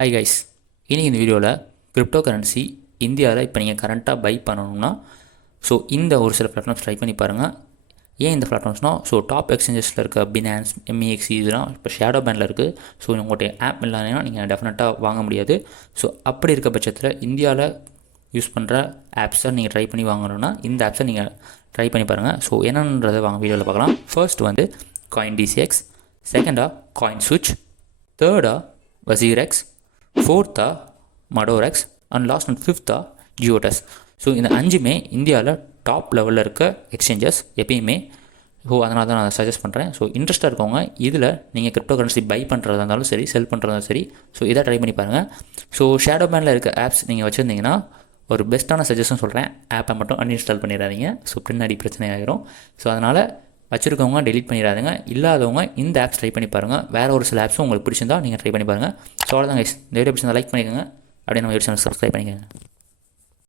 Hi guys, இன்றைக்கி இந்த வீடியோவில் கிரிப்டோ கரன்சி இந்தியாவில் இப்போ நீங்கள் கரண்ட்டாக பை பண்ணணும்னா இந்த ஒரு சில பிளாட்ஃபார்ம்ஸ் ட்ரை பண்ணி பாருங்கள். ஏன் இந்த பிளாட்ஃபார்ம்ஸ்னால் டாப் எக்ஸ்சேஞ்சஸில் இருக்க பினான்ஸ், MEX இதெல்லாம் இப்போ ஷேடோ பேனில் இருக்குது. உங்கள்கிட்ட ஆப் இல்லைன்னா நீங்கள் டெஃபினட்டாக வாங்க முடியாது. அப்படி இருக்க பட்சத்தில் இந்தியாவில் யூஸ் பண்ணுற ஆப்ஸை நீங்கள் ட்ரை பண்ணி வாங்கணுன்னா இந்த ஆப்ஸை நீங்கள் ட்ரை பண்ணி பாருங்கள். என்னன்றதை வாங்க வீடியோவில் பார்க்கலாம். ஃபர்ஸ்ட் வந்து CoinDCX, செகண்டாக CoinSwitch, தேர்டாக WazirX, ஃபோர்த்தா Mudrex அண்ட் லாஸ்ட் அண்ட் ஃபிஃப்த்தா Giottus. இந்த அஞ்சுமே இந்தியாவில் டாப் லெவலில் இருக்க எக்ஸ்சேஞ்சஸ் எப்பயுமே. அதனால தான் நான் சஜஸ்ட் பண்ணுறேன். இன்ட்ரெஸ்ட்டாக இருக்கவங்க இதில் நீங்கள் கிரிப்டோ கரன்சி பை பண்ணுறதா இருந்தாலும் சரி, செல் பண்ணுறதா சரி, இதை ட்ரை பண்ணி பாருங்கள். ஷேடோ பேனில் இருக்க ஆப்ஸ் நீங்கள் வச்சுருந்தீங்கன்னா ஒரு பெஸ்ட்டான சஜஷன் சொல்கிறேன், ஆப்பை மட்டும் அன்இன்ஸ்டால் பண்ணிடாதீங்க. பின்னாடி பிரச்சனை ஆகிரும். அதனால் வச்சுருக்கவங்க டெலிட் பண்ணிடாதுங்க. இல்லாதவங்க இந்த ஆப்ஸ் ட்ரை பண்ணி பாருங்கள். வேறு ஒரு சில ஆப்ஸும் உங்களுக்கு பிடிச்சிருந்தா நீங்கள் ட்ரை பண்ணி பாருங்கள். அவ்வளோதான் கைஸ். இந்த வீடியோ பிடிச்சிருந்தா லைக் பண்ணிக்கோங்க. அப்படியே நம்ம யூடியூப் சேனல் சப்ஸ்கிரைப் பண்ணிக்கோங்க.